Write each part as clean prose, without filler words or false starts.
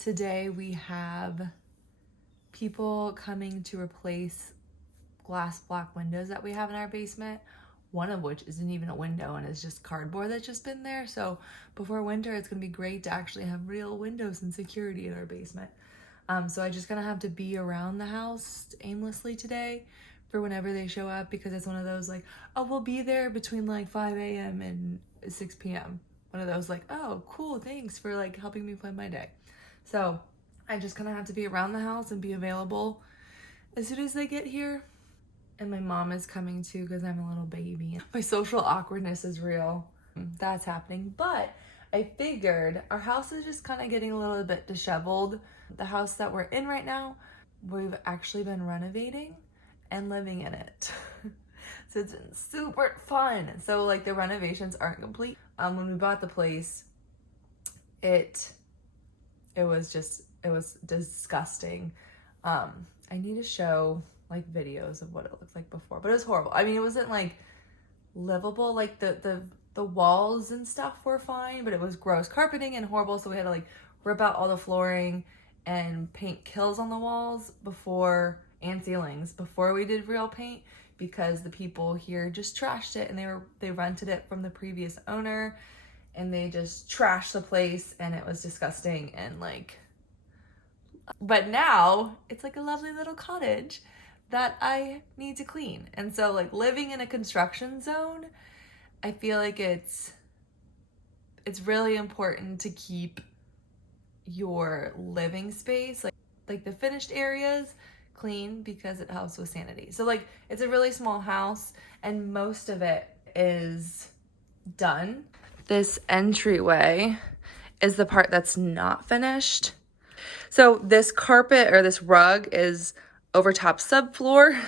Today we have people coming to replace glass block windows that we have in our basement, one of which isn't even a window and is just cardboard that's just been there. So before winter, it's gonna be great to actually have real windows and security in our basement. So I just gonna have to be around the house aimlessly today for whenever they show up, because it's one of those like, oh, we'll be there between like 5 a.m. and 6 p.m. One of those like, oh, cool, thanks for like helping me plan my day. So I just kind of have to be around the house and be available as soon as they get here. And my mom is coming too because I'm a little baby. My social awkwardness is real. That's happening. But I figured our house is just kind of getting a little bit disheveled. The house that we're in right now, we've actually been renovating and living in it. So it's been super fun. So like the renovations aren't complete. When we bought the place, it was disgusting. I need to show like videos of what it looked like before, but it was horrible. I mean, it wasn't like livable. Like the walls and stuff were fine, but it was gross carpeting and horrible. So we had to like rip out all the flooring and paint kills on the walls and ceilings before we did real paint, because the people here just trashed it, and they rented it from the previous owner, and they just trashed the place, and it was disgusting. And like, but now it's like a lovely little cottage that I need to clean. And so like living in a construction zone, I feel like it's really important to keep your living space, like the finished areas, clean, because it helps with sanity. So like it's a really small house and most of it is done. This entryway is the part that's not finished. So this carpet or this rug is over top subfloor,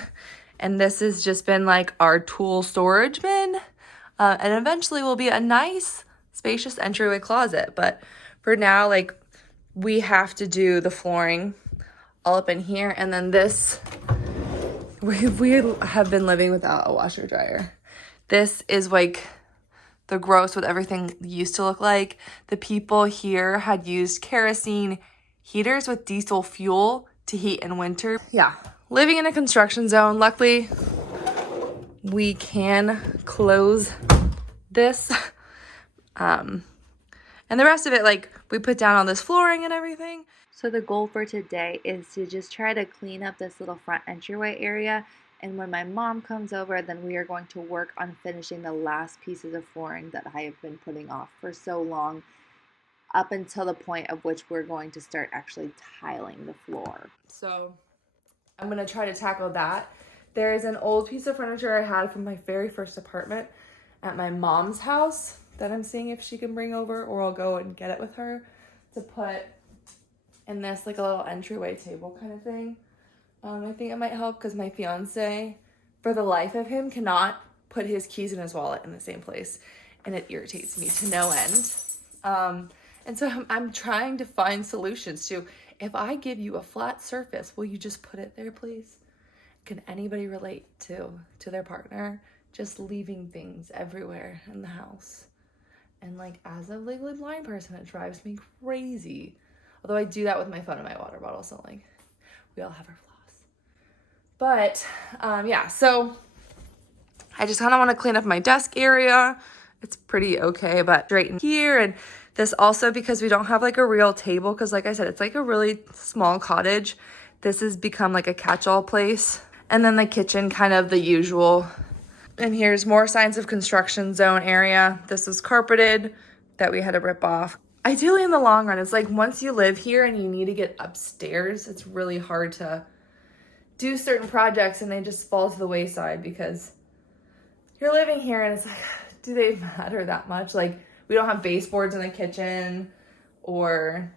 and this has just been like our tool storage bin, and eventually will be a nice spacious entryway closet. But for now, like, we have to do the flooring all up in here, and then this, we have been living without a washer dryer. This is like the gross what everything used to look like. The people here had used kerosene heaters with diesel fuel to heat in winter. Yeah, living in a construction zone. Luckily, we can close this. And the rest of it, like, we put down all this flooring and everything. So the goal for today is to just try to clean up this little front entryway area. And when my mom comes over, then we are going to work on finishing the last pieces of flooring that I have been putting off for so long, up until the point of which we're going to start actually tiling the floor. So I'm gonna try to tackle that. There is an old piece of furniture I had from my very first apartment at my mom's house that I'm seeing if she can bring over, or I'll go and get it with her to put in this like a little entryway table kind of thing. I think it might help because my fiance, for the life of him, cannot put his keys in his wallet in the same place, and it irritates me to no end. And so I'm trying to find solutions to, if I give you a flat surface, will you just put it there, please? Can anybody relate to their partner just leaving things everywhere in the house? And like, as a legally blind person, it drives me crazy. Although I do that with my phone and my water bottle, so like, we all have our flaws. But yeah, so I just kind of want to clean up my desk area. It's pretty okay, but straighten here. And this also, because we don't have like a real table, because like I said, it's like a really small cottage. This has become like a catch-all place. And then the kitchen, kind of the usual. And here's more signs of construction zone area. This is carpeted that we had to rip off. Ideally in the long run, it's like once you live here and you need to get upstairs, it's really hard to do certain projects and they just fall to the wayside because you're living here and it's like, do they matter that much? Like, we don't have baseboards in the kitchen, or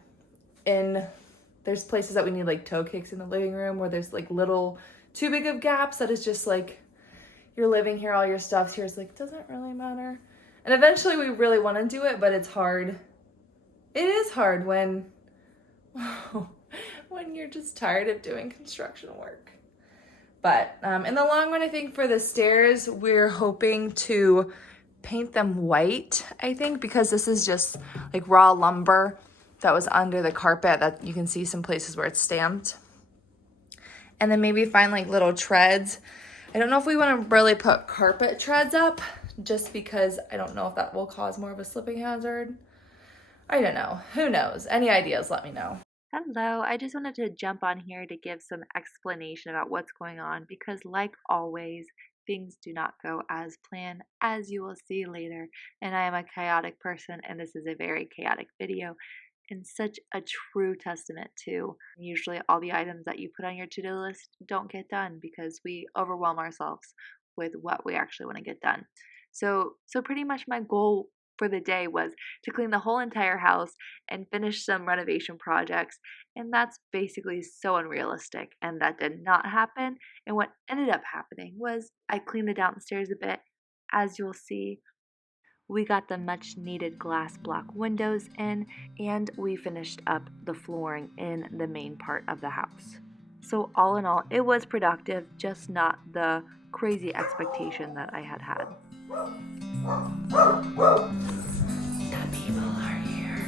there's places that we need like toe kicks in the living room where there's like little too big of gaps that is just like, you're living here, all your stuff's here. It's like, it doesn't really matter. And eventually we really want to do it, but it's hard. It is hard when you're just tired of doing construction work. But in the long run, I think for the stairs, we're hoping to paint them white, I think, because this is just like raw lumber. that was under the carpet that you can see some places where it's stamped. And then maybe find like little treads. I don't know if we want to really put carpet treads up just because I don't know if that will cause more of a slipping hazard. I don't know. Who knows? Any ideas, let me know. Hello, I just wanted to jump on here to give some explanation about what's going on because, like always, things do not go as planned, as you will see later. And I am a chaotic person, and this is a very chaotic video, and such a true testament to usually all the items that you put on your to-do list don't get done because we overwhelm ourselves with what we actually want to get done. So pretty much my goal for the day was to clean the whole entire house and finish some renovation projects, and that's basically so unrealistic, and that did not happen. And what ended up happening was I cleaned the downstairs a bit. As you'll see, we got the much needed glass block windows in, and we finished up the flooring in the main part of the house. So all in all, it was productive, just not the crazy expectation that I had had. The people are here.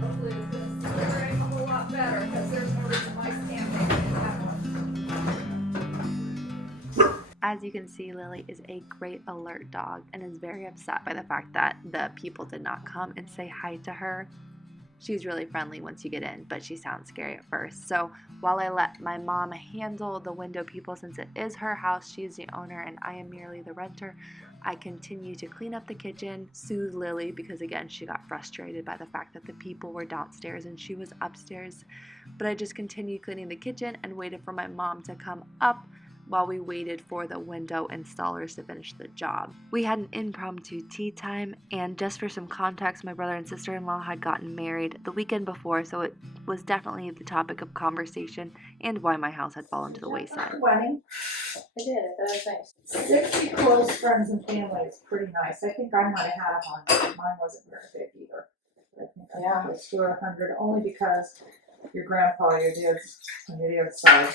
Hopefully it's going to separate a whole lot better because there's no reason why I can't make that one. As you can see, Lily is a great alert dog and is very upset by the fact that the people did not come and say hi to her. She's really friendly once you get in, but she sounds scary at first. So while I let my mom handle the window people since it is her house, she's the owner and I am merely the renter, I continue to clean up the kitchen, soothe Lily because again, she got frustrated by the fact that the people were downstairs and she was upstairs. But I just continued cleaning the kitchen and waited for my mom to come up while we waited for the window installers to finish the job. We had an impromptu tea time, and just for some context, my brother and sister-in-law had gotten married the weekend before, so it was definitely the topic of conversation and why my house had fallen to the wayside. Wedding. I did. That was nice. 60 close friends and family is pretty nice. I think I might have had one. Mine wasn't very big either. I think I was to 100 only because your grandpa, your dad's on your dad's side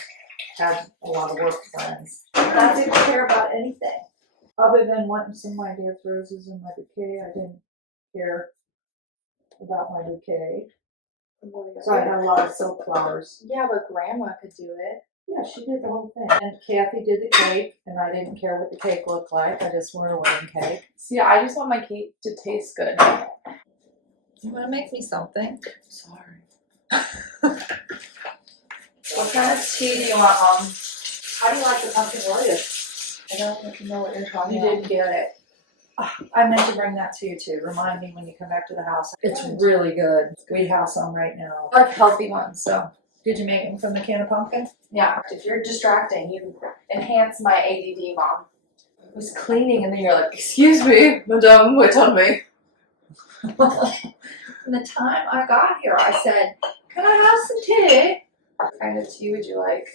had a lot of work friends. And I didn't care about anything other than wanting some of my dad's roses and my bouquet. I didn't care about my bouquet. So I had a lot of silk flowers. Yeah, but Grandma could do it. Yeah, she did the whole thing. And Kathy did the cake, and I didn't care what the cake looked like. I just wanted a wedding cake. See, I just want my cake to taste good. You want to make me something? Sorry. What kind of tea do you want, Mom? How do you like the pumpkin lettuce? I don't know what you're talking about. You didn't get it. I meant to bring that to you too. Remind me when you come back to the house. It's really good. We have some right now. I like healthy ones, so. Did you make them from the can of pumpkin? Yeah, if you're distracting, you enhance my ADD, Mom. I was cleaning and then you're like, excuse me, madame, wait on me. From the time I got here, I said, can I have some tea? What kind of tea would you like?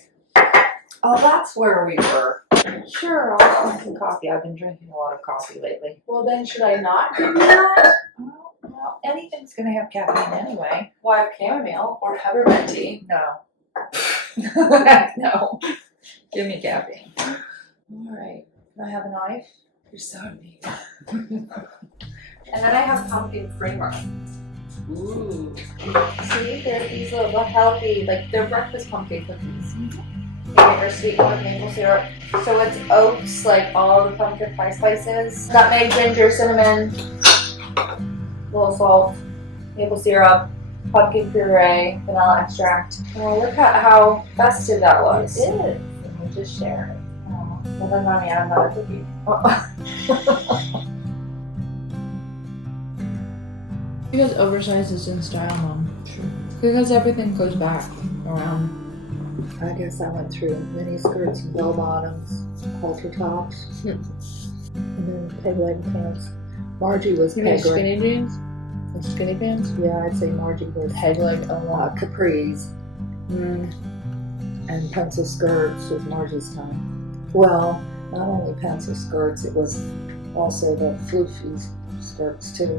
Oh, that's where we were. Sure, I'll have some coffee. I've been drinking a lot of coffee lately. Well, then should I not do that? Oh, well, anything's going to have caffeine anyway. Well, I have chamomile or peppermint tea. No. No. Give me caffeine. All right. Can I have a knife? You're so neat. And then I have pumpkin creamer. Ooh. See, they're these little healthy, like they're breakfast pumpkin cookies. They make our sweetened with maple syrup. So it's oats, like all the pumpkin pie spices, nutmeg, ginger, cinnamon, little salt, maple syrup, pumpkin puree, vanilla extract. Oh, look at how festive that looks. It is. We'll just share it. Oh, well then, Mommy, I'm not a cookie. Because oversized is in style, Mom. True. Because everything goes back around. I guess I went through mini skirts and bell bottoms, halter tops, and then peg leg pants. Margie was You mean peg leg. skinny jeans? And skinny pants? Yeah, I'd say Margie was Peg leg capris and pencil skirts was Margie's time. Well, not only pencil skirts, it was also the floofy skirts too.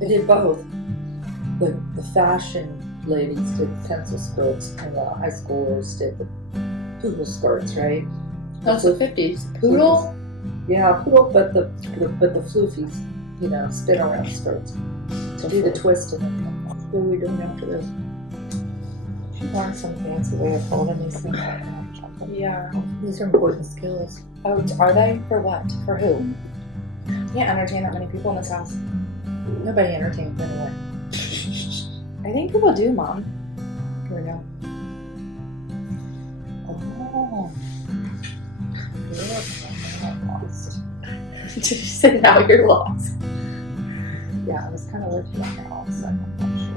They did both. The fashion ladies did pencil skirts and the high schoolers did the poodle skirts, right? That's the 50s. Poodle? Yeah, poodle, but the floofies, you know, spin around skirts. To do the twist and then what are we doing after this? She learned some fancy way of holding these things right now or something. Yeah. These are important skills. Oh, are they? For what? For who? Can't entertain that many people in this house. Nobody entertains anyway. I think people do, Mom. Here we go. Oh. I'm lost. Did you say now you're lost? Yeah, I was kind of looking at that all of a sudden. I'm not sure.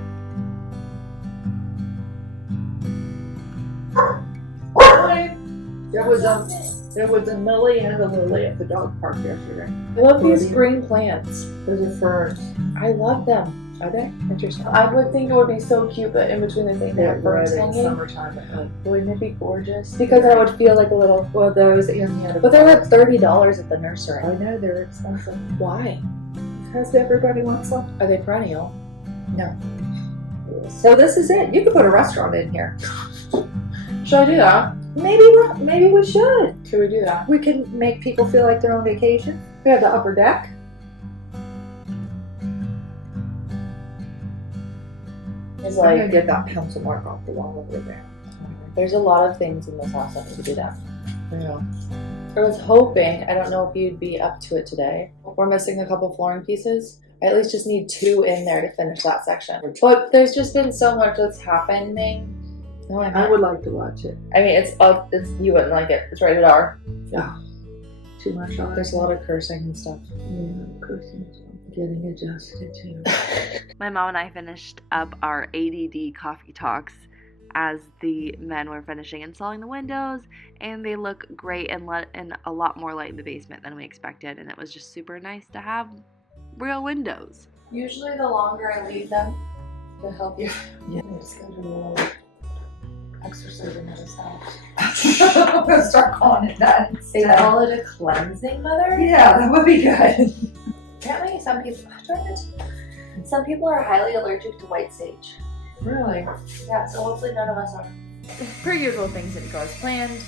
There was a Millie and a Lily at the dog park yesterday. I love these spring plants. Those are ferns. I love them. Are they? Interesting. I would think it would be so cute, but in between the things they have ferns in hanging. summertime, but Wouldn't it be gorgeous? Because I would feel like a little. well, those and the other. But they're like $30 at the nursery. I know they're expensive. Why? Because everybody wants them. Are they perennial? No. So this is it. You could put a restaurant in here. Should I do that? Maybe we should. Could we do that? We can make people feel like they're on vacation. We have the upper deck. It's I'm gonna like get that pencil mark off the wall over there. there's a lot of things in this house that need to be done. Yeah. I was hoping, I don't know if you'd be up to it today. We're missing a couple flooring pieces. I at least just need 2 in there to finish that section. But there's just been so much that's happening. No, I would like to watch it. I mean, it's up. It's you wouldn't like it. It's rated R. Yeah. Too much on. There's a lot of cursing and stuff. Yeah, cursing as well. Getting adjusted too. My mom and I finished up our ADD coffee talks as the men were finishing installing the windows, and they look great and let in a lot more light in the basement than we expected, and it was just super nice to have real windows. Usually the longer I leave them, the healthier. Yeah. I'm just gonna do a little exercising in this house. I'm gonna start calling it that They instead. call it a cleansing, Mother? Yeah, that would be good. Apparently some people are highly allergic to white sage. Really? Yeah, so hopefully none of us are. Per usual, things didn't go as planned.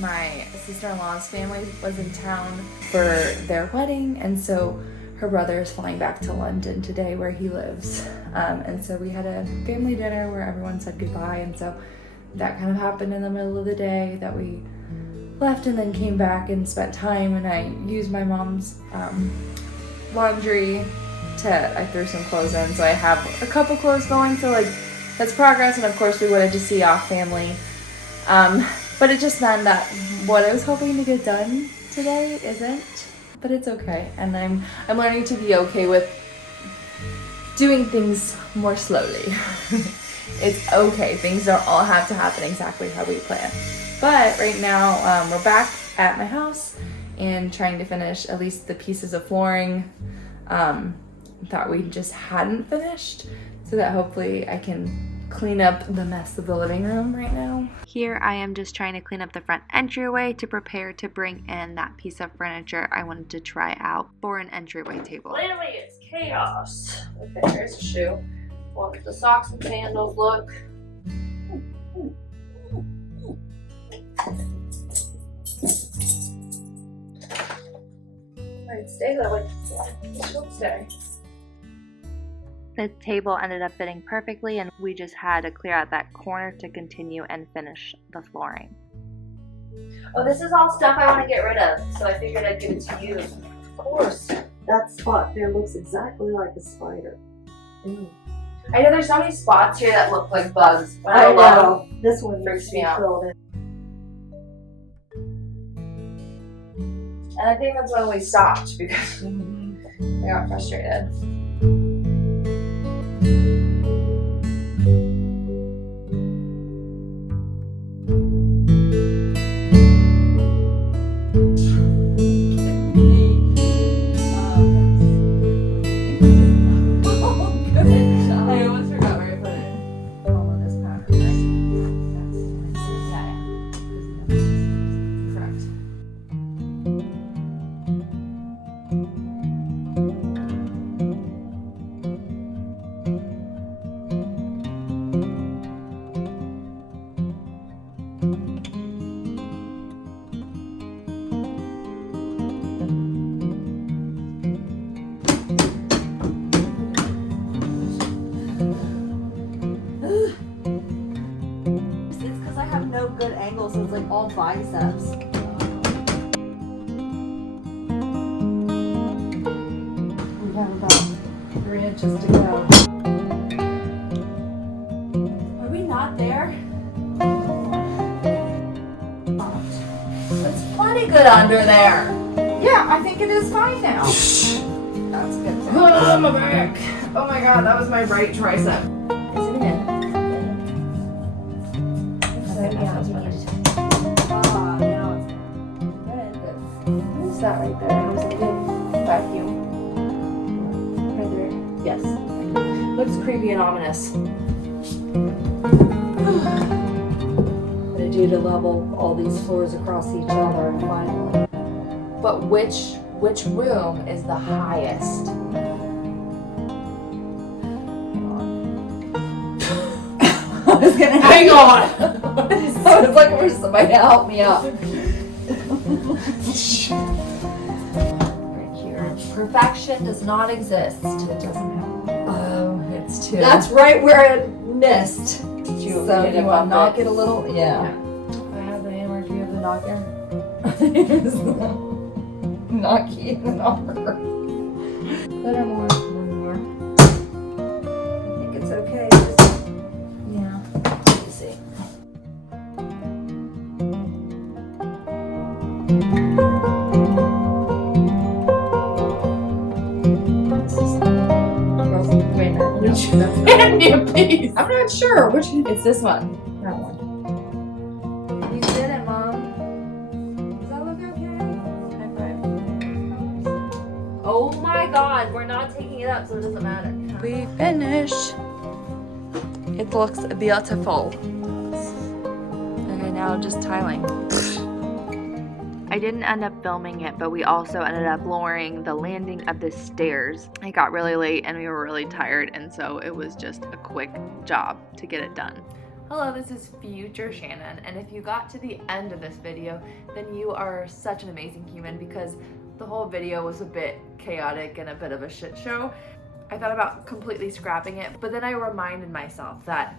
My sister-in-law's family was in town for their wedding, and so her brother is flying back to London today where he lives. And so we had a family dinner where everyone said goodbye, and so that kind of happened in the middle of the day that we left and then came back and spent time, and I used my mom's laundry I threw some clothes in, so I have a couple clothes going, so like that's progress. And of course we wanted to see off family, but it just meant that what I was hoping to get done today isn't, but it's okay, and I'm learning to be okay with doing things more slowly. It's okay, things don't all have to happen exactly how we plan, but right now we're back at my house and trying to finish at least the pieces of flooring that we just hadn't finished, so that hopefully I can clean up the mess of the living room right now. Here I am just trying to clean up the front entryway to prepare to bring in that piece of furniture I wanted to try out for an entryway table. Clearly it's chaos. Okay, here's a shoe. Well, the socks and sandals look. Might stay that way. Yeah, it should stay. The table ended up fitting perfectly, and we just had to clear out that corner to continue and finish the flooring. Oh, this is all stuff I want to get rid of, so I figured I'd give it to you. Of course. That spot there looks exactly like a spider. Ew. I know there's so many spots here that look like bugs, but I love them. This one Freaks needs me to be out. filled in. And I think that's when we stopped because I got frustrated. I almost forgot where I put it. Oh, on this pattern, right? Yeah. Correct. no good angle, so it's like all biceps. We have about 3 inches to go. Are we not there? It's plenty good under there. Yeah, I think it is fine now. That's good. Oh, my back. Oh my god, that was my right tricep. Is it in? Who's that right there? It was a good vacuum. Right there. Yes. Looks creepy and ominous. What I do to level all these floors across each other finally. But which room is the highest? I was gonna Hang on! I was like, where's somebody to help me out? Right here. Perfection does not exist. It doesn't have. Oh, it's two. That's right where it missed. You So hit you it want to above knock it. it a little? Yeah. I have the hammer. Do you have the knocker? Knock you the knocker. Put her more. One more. I think it's okay. Yeah. Let me see. Wait a minute. Hand me a piece. I'm not sure which. It's this one. That one. You did it, Mom. Does that look okay? High five. Oh my god, we're not taking it up, so it doesn't matter. We finished. It looks beautiful. Okay, now just tiling. I didn't end up filming it, but we also ended up lowering the landing of the stairs. It got really late and we were really tired, and so it was just a quick job to get it done. Hello, this is future Shannon, and if you got to the end of this video, then you are such an amazing human, because the whole video was a bit chaotic and a bit of a shit show. I thought about completely scrapping it, but then I reminded myself that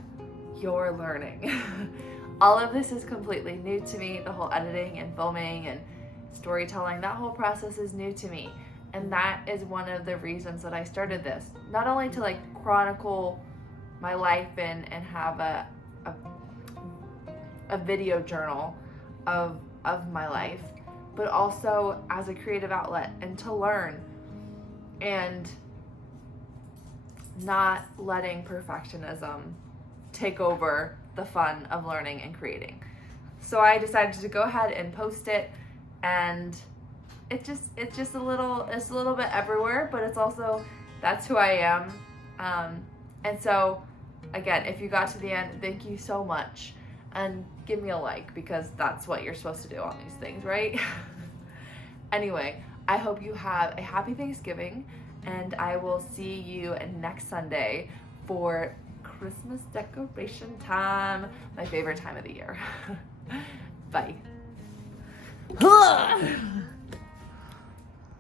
you're learning. All of this is completely new to me. The whole editing and filming and storytelling, that whole process is new to me. And that is one of the reasons that I started this. Not only to like chronicle my life and have a video journal of my life, but also as a creative outlet and to learn and not letting perfectionism take over the fun of learning and creating. So I decided to go ahead and post it, and it's just a little bit everywhere, but it's also, that's who I am. And so again, if you got to the end, thank you so much, and give me a like, because that's what you're supposed to do on these things, right? Anyway, I hope you have a happy Thanksgiving, and I will see you next Sunday for Christmas decoration time, my favorite time of the year. Bye.